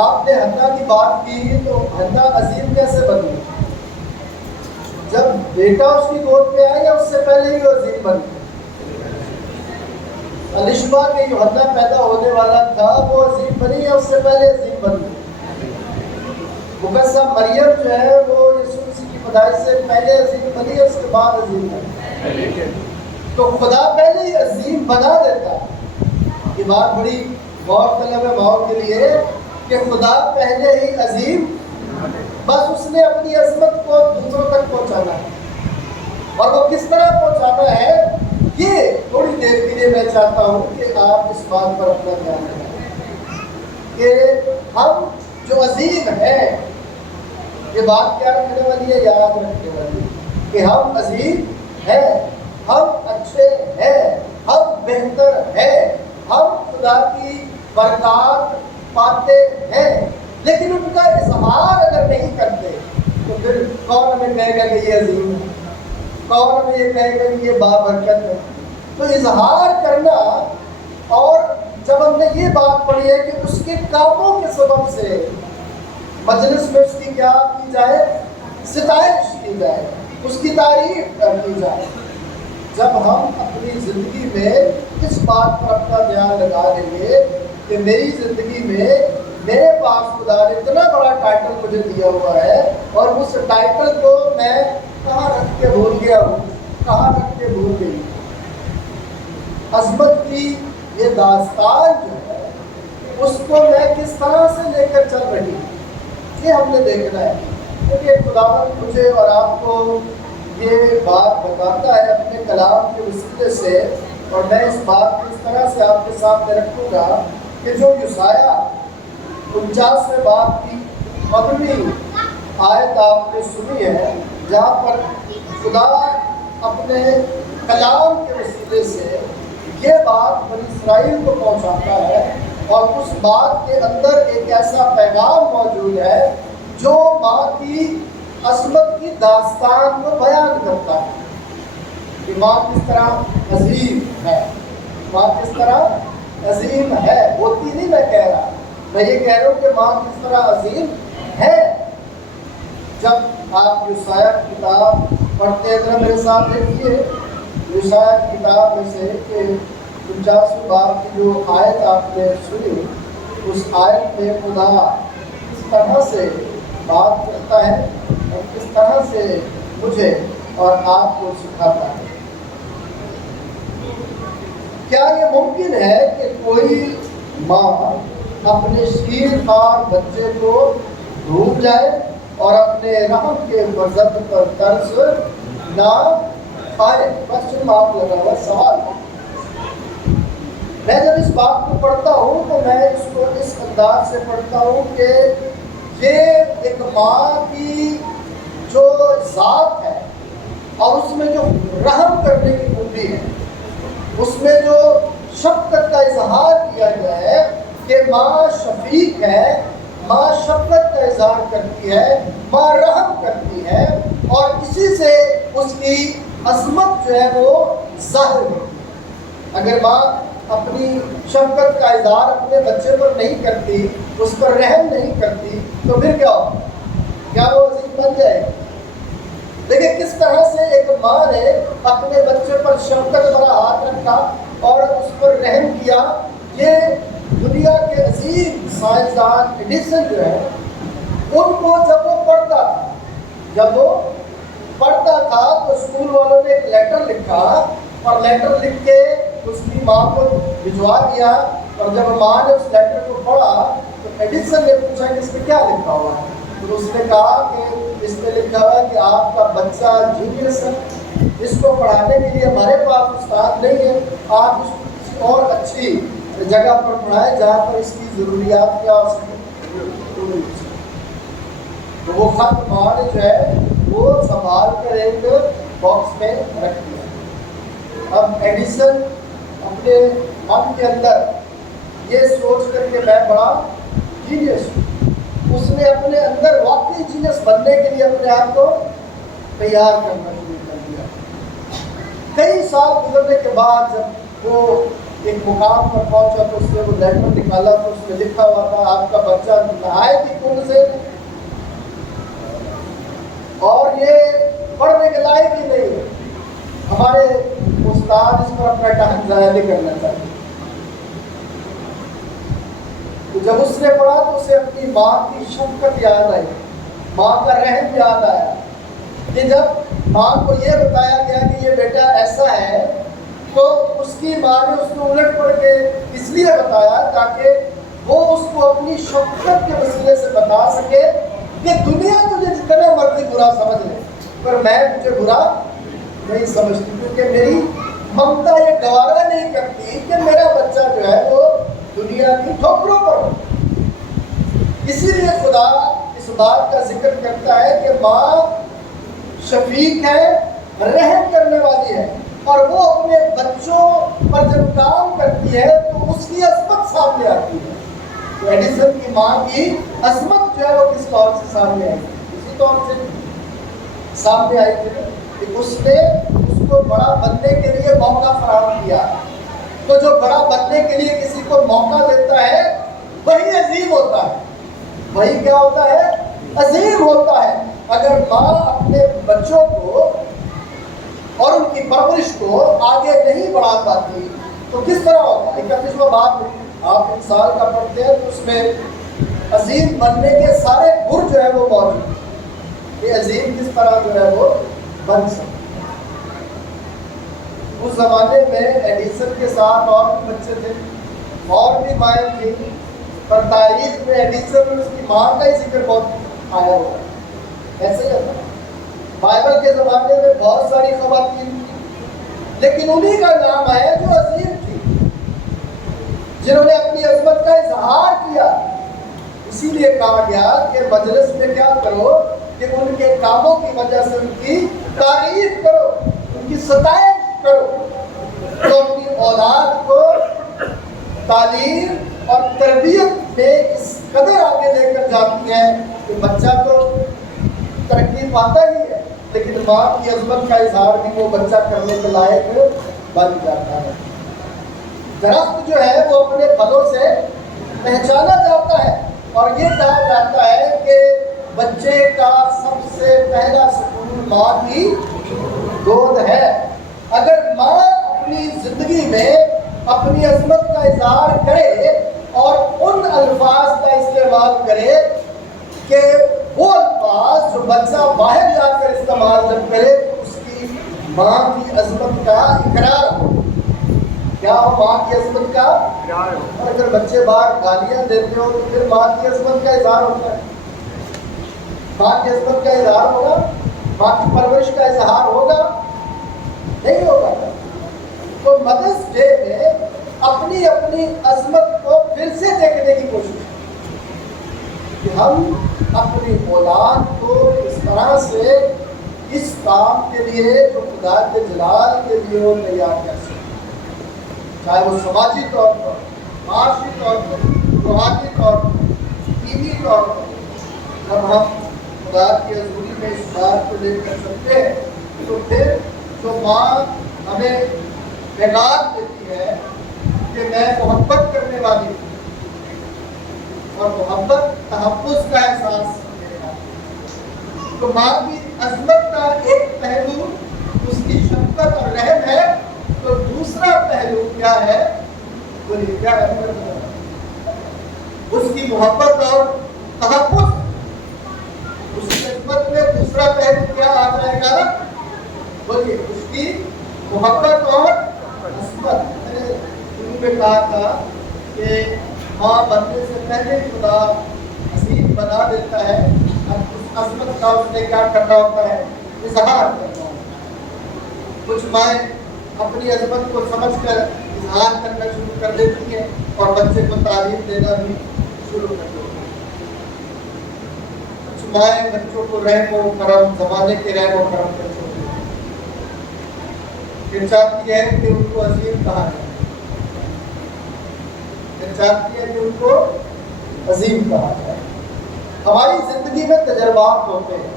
آپ نے حنا کی بات کی تو حنا عظیم کیسے بنی؟ جب بیٹا اس کی گود پہ آیا یا اس سے پہلے ہی وہ عظیم بن گئی؟ الشبا کے یوحنا پیدا ہونے والا تھا وہ عظیم بنی یا اس سے پہلے عظیم بن گئی؟ مقدسہ مریم جو ہے وہ یسوع مسیح کی پیدائش سے پہلے عظیم بنی ہے، اس کے بعد عظیم بنی؟ تو خدا پہلے ہی عظیم بنا دیتا ہے۔ یہ بات بڑی غور طلب ہے ماؤں کے لیے کہ خدا پہلے ہی عظیم، بس اس نے اپنی عظمت کو دوسروں تک پہنچانا ہے، اور وہ کس طرح پہنچانا ہے یہ تھوڑی دیر کے لیے میں چاہتا ہوں کہ آپ اس بات پر اپنا دھیان رکھیں کہ ہم جو عظیم ہیں، یہ بات کیا رکھنے والی ہے؟ یاد رکھنے والی ہے کہ ہم عظیم ہیں، ہم اچھے ہیں، ہم بہتر ہیں، ہم خدا کی برکات پاتے ہیں، لیکن ان کا اظہار اگر نہیں کرتے تو پھر کون ہمیں کہے گا کہ یہ عظیم ہے؟ کون ہمیں یہ کہے گا کہ یہ بابرکت ہے؟ تو اظہار کرنا، اور جب ہم نے یہ بات پڑھی ہے کہ اس کے کاموں کے سبب سے مجلس میں اس کی کیا کی جائے؟ ستائش کی جائے، اس کی تعریف کی جائے۔ جب ہم اپنی زندگی میں اس بات پر اپنا دھیان لگا دیں گے کہ میری زندگی میں میرے پاس خدا نے اتنا بڑا ٹائٹل مجھے دیا ہوا ہے، اور اس ٹائٹل کو میں کہاں رکھ کے بھول گیا ہوں، کہاں رکھ کے بھول گئی؟ عظمت کی یہ داستان جو ہے اس کو میں کس طرح سے لے کر چل رہی ہوں، یہ ہم نے دیکھنا ہے۔ کیونکہ خداوند مجھے اور آپ کو یہ بات بتاتا ہے اپنے کلام کے وسیلے سے، اور میں اس بات کو اس طرح سے آپ کے سامنے رکھوں گا کہ جو یسایہ 49 باب کی 15 آیت آپ نے سنی ہے، جہاں پر خدا اپنے کلام کے وسیلے سے یہ بات بنی اسرائیل کو پہنچاتا ہے، اور اس بات کے اندر ایک ایسا پیغام موجود ہے جو ماں کی عظمت کی داستان کو بیان کرتا ہے کہ ماں کس طرح عظیم ہے، ماں کس طرح عظیم ہے۔ ہوتی نہیں میں کہہ رہا، میں یہ کہہ رہا ہوں کہ ماں کس طرح عظیم ہے۔ جب آپ یسایہ کی کتاب پڑھتے ہیں، ذرا میرے ساتھ دیکھیے یسایہ کی کتاب میں سے کہ 49 باب کی جو آیت آپ نے سنی، اس آیت میں خدا کس طرح سے بات کرتا ہے اور کس طرح سے مجھے اور آپ کو سکھاتا ہے۔ کیا یہ ممکن ہے کہ کوئی ماں اپنے شیر خوار بچے کو بھول جائے اور اپنے رحم کے مذہب پر ترس نہ کھائے؟ کوسچن مارک لگا ہوا سوال۔ میں جب اس بات کو پڑھتا ہوں تو میں اس کو اس انداز سے پڑھتا ہوں کہ یہ ایک ماں کی جو ذات ہے اور اس میں جو رحم کرنے کی خوبی ہے، اس میں جو شفقت کا اظہار کیا گیا ہے کہ ماں شفیق ہے، ماں شفقت کا اظہار کرتی ہے، ماں رحم کرتی ہے، اور اسی سے اس کی عظمت جو ہے وہ ظاہر ہوتی ہے۔ اگر ماں اپنی شفقت کا اظہار اپنے بچے پر نہیں کرتی، اس پر رحم نہیں کرتی، تو پھر کیا ہو؟ کیا وہ عظیم بن جائے گی؟ دیکھیں کس طرح سے ایک ماں نے اپنے بچے پر شفقت بھرا ہاتھ رکھا اور اس پر رحم کیا۔ یہ دنیا کے عظیم سائنسدان ایڈیسن جو ہے، ان کو جب وہ پڑھتا تھا تو اسکول والوں نے ایک لیٹر لکھا، اور لیٹر لکھ کے اس کی ماں کو بھجوا دیا، اور جب ماں نے اس لیٹر کو پڑھا تو ایڈیسن نے پوچھا کہ اس میں کیا لکھا ہوا ہے؟ تو اس نے کہا کہ اس میں لکھا ہوا ہے کہ آپ کا بچہ جینیس ہے، اس کو پڑھانے کے لیے ہمارے پاس استاد نہیں ہے، آپ اس کو کسی اور اچھی جگہ پر پڑھائیں جہاں پر اس کی ضروریات کیا ہو سکے۔ تو وہ خط ماں نے جو ہے وہ سنبھال کر ایک باکس میں رکھ دیا۔ اب ایڈیسن اپنے من کے اندر یہ سوچ کر کے میں بڑا جینیس ہوں، اس نے اپنے اندر واقعی جینیس بننے کے لیے اپنے آپ کو تیار کرنا شروع کر دیا۔ کئی سال گزرنے کے بعد جب وہ ایک مقام پر پہنچا تو اس نے وہ لیٹر نکالا تو اس میں لکھا ہوا تھا آپ کا بچہ نہایت ہی کم سے اور یہ پڑھنے کے لائق ہی نہیں ہے. ہمارے استاد اس پر اپنا ٹائم ضائع نہیں کرنا چاہتے. تو جب اس نے پڑھا تو اسے اپنی ماں کی شفقت یاد آئی, ماں کا رحم یاد آیا کہ جب ماں کو یہ بتایا گیا کہ یہ بیٹا ایسا ہے تو اس کی ماں نے اس کو الٹ پڑھ کے اس لیے بتایا تاکہ وہ اس کو اپنی شفقت کے وسیلے سے بتا سکے کہ دنیا تجھے جتنا مرضی برا سمجھ لے پر میں تجھے برا نہیں سمجھتی, کیونکہ میری ممتا یہ گوارا نہیں کرتی کہ میرا بچہ جو ہے وہ دنیا کی ٹھوکروں پر ہو. اسی لیے خدا اس بات کا ذکر کرتا ہے کہ ماں شفیق ہے, رحم کرنے والی ہے, اور وہ اپنے بچوں پر جب کام کرتی ہے تو اس کی عظمت سامنے آتی ہے. تو ایڈیسن کی ماں کی عظمت جو ہے وہ کس طور سے سامنے آئی, اسی طور سے سامنے آئی تھی کہ اس نے اس کو بڑا بننے کے لیے موقع فراہم کیا. تو جو بڑا بننے کے لیے کسی کو موقع دیتا ہے وہی عظیم ہوتا ہے. وہی کیا ہوتا ہے؟ عظیم ہوتا ہے. اگر ماں اپنے بچوں کو اور ان کی پرورش کو آگے نہیں بڑھا پاتی تو کس طرح ہوگا؟ 31واں باب آپ ایک سال کا پڑھتے ہیں تو اس میں عظیم بننے کے سارے گر جو ہے وہ موجود ہیں کہ عظیم کس طرح جو ہے وہ بن سکتے. اس زمانے میں ایڈیسن کے ساتھ اور بھی بچے تھے, اور بھی مائیں تھیں, پر تاریخ میں ایڈیسن اور اس کی ماں کا ہی ذکر بہت آیا ہوا ہے. ایسے ہی ہوتا ہے. بائبل کے زمانے میں بہت ساری خواتین تھیں لیکن انہی کا نام آیا جو عظیم تھی, جنہوں نے اپنی عظمت کا اظہار کیا. اسی لیے کہا گیا کہ مجلس میں کیا کرو کہ ان کے کاموں کی وجہ سے ان کی تعریف کرو, ان کی ستائش کرو. تو اپنی اولاد کو تعلیم اور تربیت میں اس قدر آگے لے کر جاتی ہیں کہ بچہ تو ترقی پاتا ہی ہے لیکن ماں کی عظمت کا اظہار بھی وہ بچہ کرنے کے لائق بن جاتا ہے. درخت جو ہے وہ اپنے پھلوں سے پہچانا جاتا ہے اور یہ کہا جاتا ہے کہ بچے کا سب سے پہلا سکون ماں کی گود ہے. اگر ماں اپنی زندگی میں اپنی عظمت کا اظہار کرے اور ان الفاظ کا استعمال کرے کہ وہ الفاظ جو بچہ باہر جا کر استعمال جب کرے تو اس کی ماں کی عظمت کا اقرار ہو. کیا ہو؟ ماں کی عظمت کا اقرار ہو. اور اگر بچے باہر گالیاں دیتے ہو تو پھر ماں کی عظمت کا اظہار ہوتا ہے. ماں کی عظمت کا اظہار ہوگا؟ ماں کی پرورش کا اظہار ہوگا؟ نہیں ہوگا. تو مدرس ڈے میں اپنی اپنی عظمت کو پھر سے دیکھنے کی کوشش کہ ہم اپنی اولاد کو اس طرح سے اس کام کے لیے جو خدا کے جلال کے لیے وہ تیار کر سکیں, چاہے وہ سماجی طور پر, معاشی طور پر, روحانی طور پر, دینی طور پر. جب ہم خدا کی حضوری میں اس بات کو لے کر سکتے ہیں تو پھر جو ماں ہمیں پیغام دیتی ہے کہ میں محبت کرنے والی ہوں اور محبت تحفظ کا احساس دینا, تو ماں کی عظمت کا ایک پہلو اس کی شفقت اور رحم ہے. تو دوسرا پہلو کیا ہے؟ بولیے کیا ہے؟ اس کی محبت اور تحفظ. اس کی عظمت میں دوسرا پہلو کیا آ جائے گا؟ بولیے اس کی محبت اور عظمت. میں نے شروع میں کہا تھا کہ ماں بننے سے پہلے خدا عظیم بنا دیتا ہے. اب اس عظمت کا اس نے کیا کرنا ہوتا ہے؟ اظہار کرنا ہوتا ہے. کچھ مائیں اپنی عظمت کو سمجھ کر اظہار کرنا شروع کر دیتی ہیں اور بچے کو تعلیم دینا بھی شروع کر دیتی ہیں. کچھ مائیں بچوں کو رحم و کرم, زمانے کے رحم و کرم کر چھوڑ دیتی ہیں. یہ چاہتی ہے کہ ان کو عظیم کہا جائے, چاہتی ہے کہ ان کو عظیم کہا جائے. ہماری زندگی میں تجربات ہوتے ہیں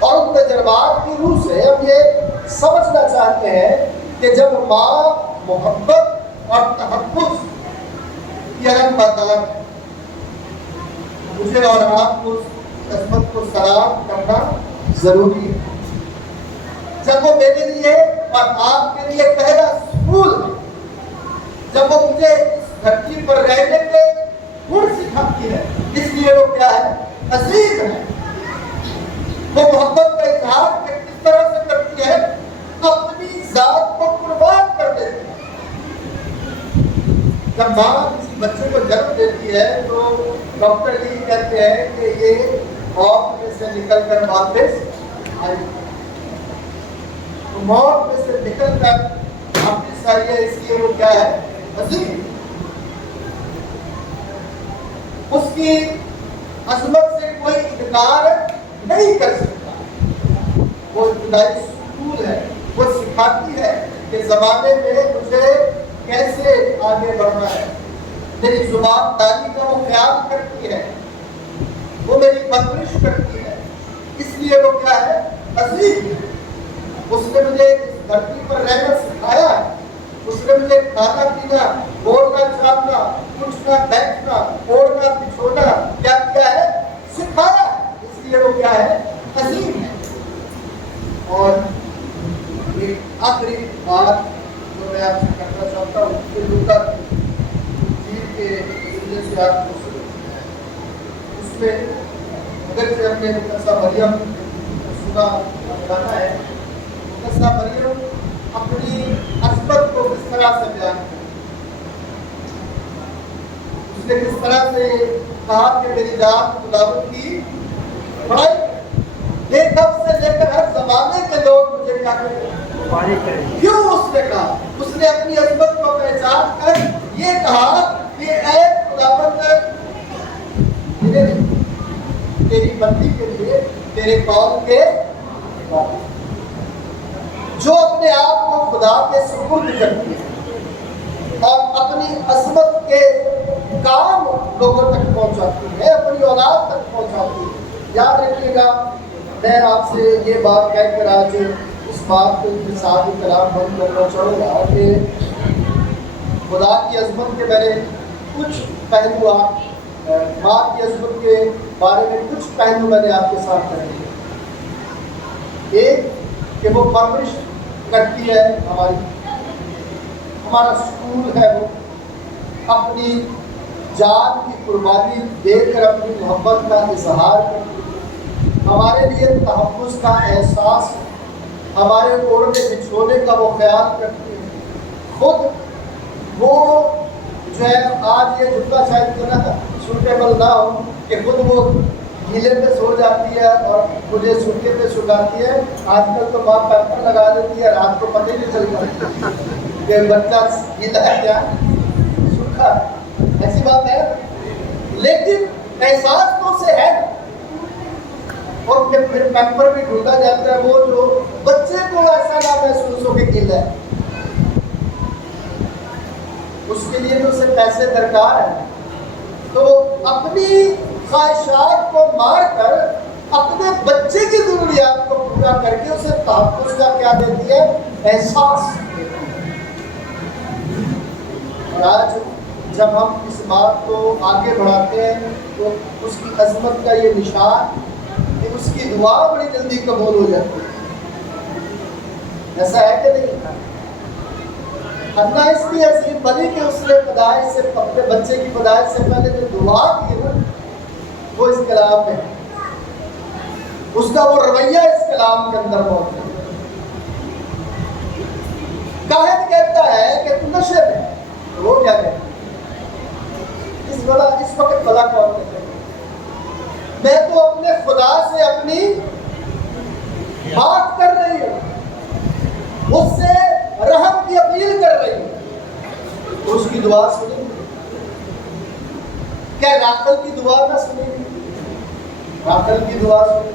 اور ان تجربات کی روح سے ہم یہ سمجھنا چاہتے ہیں کہ جب ماں محبت اور تحفظ کی الگ باتیں ہے. مجھے اور آپ کو اس عظمت کو سلام کرنا ضروری ہے. جب وہ میرے لیے اور آپ کے لیے پہلا سکول ہے, جب وہ مجھے اس دھرتی پر رہنے کے گن سکھاتی ہے, اس لیے وہ کیا ہے, عزیز ہے. وہ محبت کا اظہار کس طرح سے کرتی ہے, اپنی ذات کو قربان کر دیتی ہے. جب ماں کسی بچے کو جنم دیتی ہے تو ڈاکٹر یہی کہتے ہیں کہ یہ موت میں سے نکل کر واپس آئے. موت میں سے نکل کر واپس آئی ہے, اس لیے وہ کیا ہے, عظیم. اس کی عظمت سے کوئی انکار نہیں کر سکتا. وہ ابتدائی سکول ہے, وہ سکھاتی ہے کہ زمانے میں مجھے کیسے آگے بڑھنا ہے. میری زبان داری کا وہ خیال کرتی ہے, وہ میری پرورش کرتی ہے, اس لیے وہ کیا ہے, عظیم. اس نے مجھے اس دھرتی پر رہنا سکھایا ہے. اس نے مجھے کھانا پینا, بولنا چالنا, اٹھنا بیٹھنا, اوڑھنا بچھونا کیا کیا ہے, سکھایا ہے. اس لیے وہ کیا ہے, عظیم ہے. اور ایک آخری بات جو میں آپ سے کرنا چاہتا ہوں کہ لوکا انجیل کے ذریعے سے آپ کو اس میں اگرچہ ہم نے قصہ مریم سنا اور جانا ہے, قصہ مریم اپنی عظمت کو کس طرح سے بیان کرتی. اس نے کس طرح سے کہا کہ میری جان خداوند کی بڑائی کرے. ایک اب سے لے کر ہر زمانے کے لوگ مجھے کیا کریں. کیوں اس نے کہا, اس نے اپنی عظمت کو پہچان کر یہ کہا کہ اے خداوند تیری بندی کے لیے تیرے قول کے جو اپنے آپ کو خدا کے سپرد کرتی ہے اور اپنی عظمت کے کام لوگوں تک پہنچاتی ہے, اپنی اولاد تک پہنچاتی ہے. یاد رکھیے گا, میں آپ سے یہ بات کہہ کر آج اس بات کو ساتھ کلام بند کرنا چاہوں گا کہ خدا کی عظمت کے میرے کچھ پہلو, ماں کی عظمت کے بارے میں کچھ پہلو میں نے آپ کے ساتھ کریں گے. ایک کہ وہ پرورش کرتی ہے, ہمارا سکول ہے, وہ اپنی جان کی قربانی دے کر اپنی محبت کا اظہار کرتی ہے. ہمارے لیے تحفظ کا احساس, ہمارے اوڑھنے بچھونے کا وہ خیال کرتی ہے. خود وہ جو ہے, آج یہ جملہ شاید جو نا سوٹیبل نہ ہو کہ خود وہ گیلے پہ سو جاتی ہے اور مجھے سوکھے پہ سکھاتی ہے. آج کل تو ماں پیمپر لگا دیتی ہے, رات کو پتہ ہی نہیں چلتا کہ بچہ گیلا ہے کیا سوکھا, ایسی بات ہے. لیکن احساس تو اسے ہے, اور پھر پیمپر بھی ڈھونڈا جاتا ہے وہ جو بچے کو ایسا نہ محسوس ہو کہ گیلا ہے. اس کے لیے تو اسے پیسے درکار ہے, تو اپنی خواہشات کو مار کر اپنے بچے کی ضروریات کو پورا کر کے اسے تحفظ کا کیا دیتی ہے, احساس. اور آج جب ہم اس بات کو آگے بڑھاتے ہیں تو اس کی عظمت کا یہ نشان کہ اس کی دعا بڑی جلدی قبول ہو جاتی ہے. ایسا ہے کہ نہیں؟ حنا اس لیے عظیم بنی کہ اس نے پیدائش سے, اپنے بچے کی پیدائش سے پہلے جو دعا کی نا وہ اس کلام میں, اس کا وہ رویہ اس کلام کے اندر موجود ہے. کاہن کہتا ہے کہ تو نشے میں, وہ کیا کہتا ہے اس وقت بلا کون کہتا ہے, میں تو اپنے خدا سے اپنی بات کر رہی ہوں, اس سے رحم کی اپیل کر رہی ہوں. اس کی دعا سنیں, کیا راکل کی دعا نہ سنیں؟ راکل کی دعا سنیں.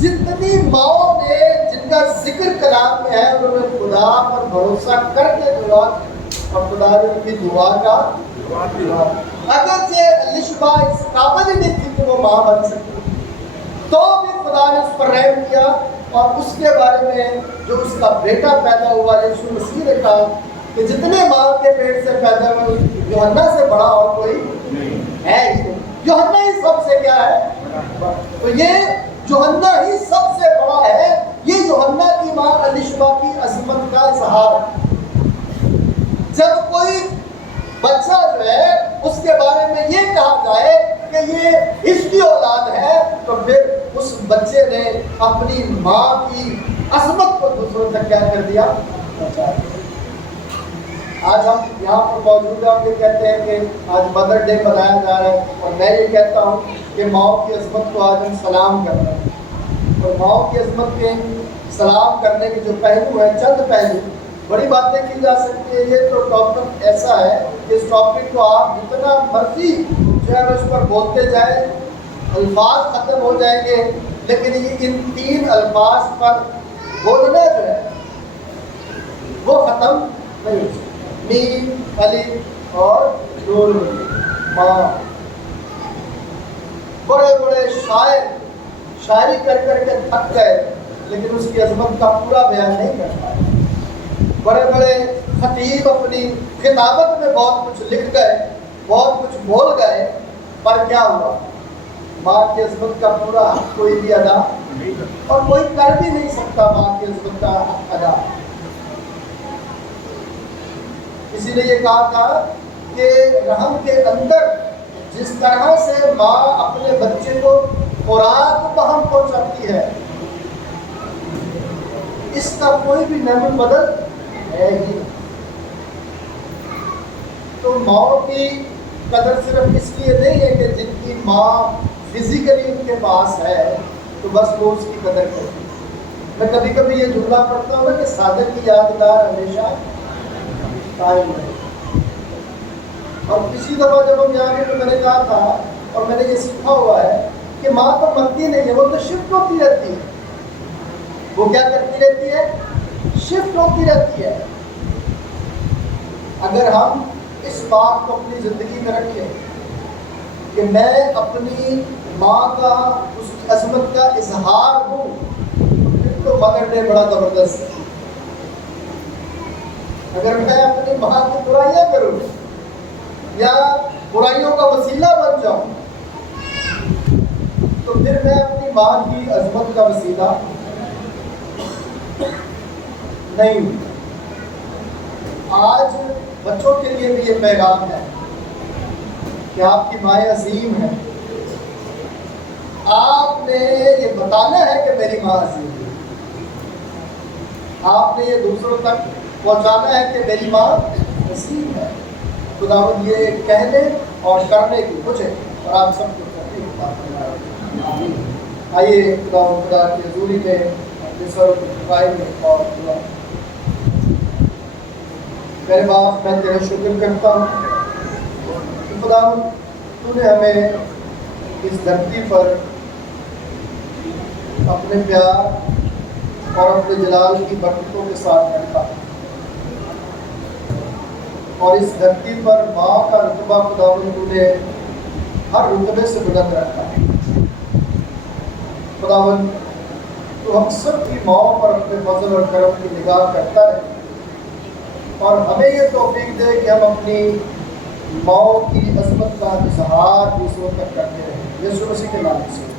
جتنی ماؤں نے جن کا ذکر کلام میں ہے انہوں نے خدا پر بھروسہ کر کے دعا کی, اور خدا نے ان کی دعا کا اگرچہ لشبا اس قابل ہی نہیں تھی کہ وہ ماں بن سکتی, تو بھی خدا نے اس پر رحم کیا, اور اس کے بارے میں جو اس کا بیٹا پیدا ہوا یسوع مسیح نے کہا کہ جتنے ماں کے پیٹ سے پیدا ہوئے یوحنا سے بڑا اور کوئی ہے ہی نہیں. یوحنا ہی سب سے کیا ہے؟ تو یہ یوحنا ہی سب سے بڑا ہے. یہ یوحنا کی ماں الشبا کی عظمت کا اظہار ہے. جب کوئی بچہ جو ہے اس کے بارے میں یہ کہا جائے کہ یہ اس کی اولاد ہے تو پھر اس بچے نے اپنی ماں کی عظمت کو دوسروں تک کیا کر دیا؟ آج ہم یہاں پر موجود ہیں، ہم یہ کہتے ہیں کہ آج مدر ڈے منایا جا رہا ہے، اور میں یہ کہتا ہوں کہ ماؤں کی عظمت کو آج ہم سلام کر رہے ہیں. اور ماؤں کی عظمت کے سلام کرنے کے جو پہلو ہیں، چند پہلو، بڑی باتیں کی جا سکتی ہیں. یہ تو ٹاپک ایسا ہے کہ اس ٹاپک کو آپ جتنا مرضی جو ہے اس پر بولتے جائیں الفاظ ختم ہو جائیں گے، لیکن یہ ان تین الفاظ پر بولنا جو ہے وہ ختم نہیں ہو سکتا. میم، الف اور نون، ماں. بڑے بڑے شاعر شاعری کر کر کے تھک گئے لیکن اس کی عظمت کا پورا بیان نہیں کر پائے. بڑے بڑے خطیب اپنی خطابت میں بہت کچھ لکھ گئے، بہت کچھ بول گئے، پر کیا ہوا؟ ماں کی عظمت کا پورا حق کوئی بھی ادا اور کوئی کر بھی نہیں سکتا ماں کی عظمت کا حق ادا. کسی نے یہ کہا تھا کہ رحم کے اندر جس طرح سے ماں اپنے بچے کو خوراک بہم پہنچاتی ہے، اس کا کوئی بھی نعمت بدل ہے ہی. تو ماں کی قدر صرف اس لیے نہیں ہے کہ جن کی ماں فزیکلی ان کے پاس ہے تو بس وہ اس کی قدر کرتی. میں کبھی کبھی یہ جملہ پڑھتا ہوں کہ صادق کی یادگار ہمیشہ قائم ہے. اور کسی دفعہ جب ہم جا کے تو میں نے کہا تھا اور میں نے یہ سیکھا ہوا ہے کہ ماں تو مرتی نہیں ہے، وہ تو شفٹ ہوتی رہتی ہے. وہ کیا کرتی رہتی ہے؟ شفٹ ہوتی رہتی ہے. اگر ہم اس بات کو اپنی زندگی میں رکھیں کہ میں اپنی ماں کا اس کی عظمت کا اظہار ہوں، پھر تو مدر ڈے بڑا زبردست ہے. اگر میں اپنی ماں کی برائیاں کروں یا برائیوں کا وسیلہ بن جاؤں تو پھر میں اپنی ماں کی عظمت کا وسیلہ نہیں ہوں. آج بچوں کے لیے بھی یہ پیغام ہے کہ آپ کی ماں عظیم ہے. آپ نے یہ بتانا ہے کہ میری ماں عظیم ہے. آپ نے یہ دوسروں تک پہنچانا ہے کہ میری ماں عظیم ہے. خداوند یہ کہنے اور کرنے کی مجھے اور آپ سب کو توفیق عطا فرمائے. آئیے خدا کی حضوری میں اپنے سروں کو جھکائیں گے اور دعا. میرے باپ، میں تیرا شکر کرتا ہوں کہ خداوند تو نے ہمیں اس دھرتی پر اپنے پیار اور اپنے جلال کی برکتوں کے ساتھ رکھا، اور اس دھرتی پر ماں کا رتبہ خداوند تو نے ہر رتبے سے بلند رکھا. خداوند تو ہم سب کی ماں پر اپنے فضل اور کرم کی نگاہ کرتا ہے اور ہمیں یہ توفیق دے کہ ہم اپنی ماں کی عظمت کا اظہار دوسروں تک کرتے رہیں. یسوع مسیح کے نام سے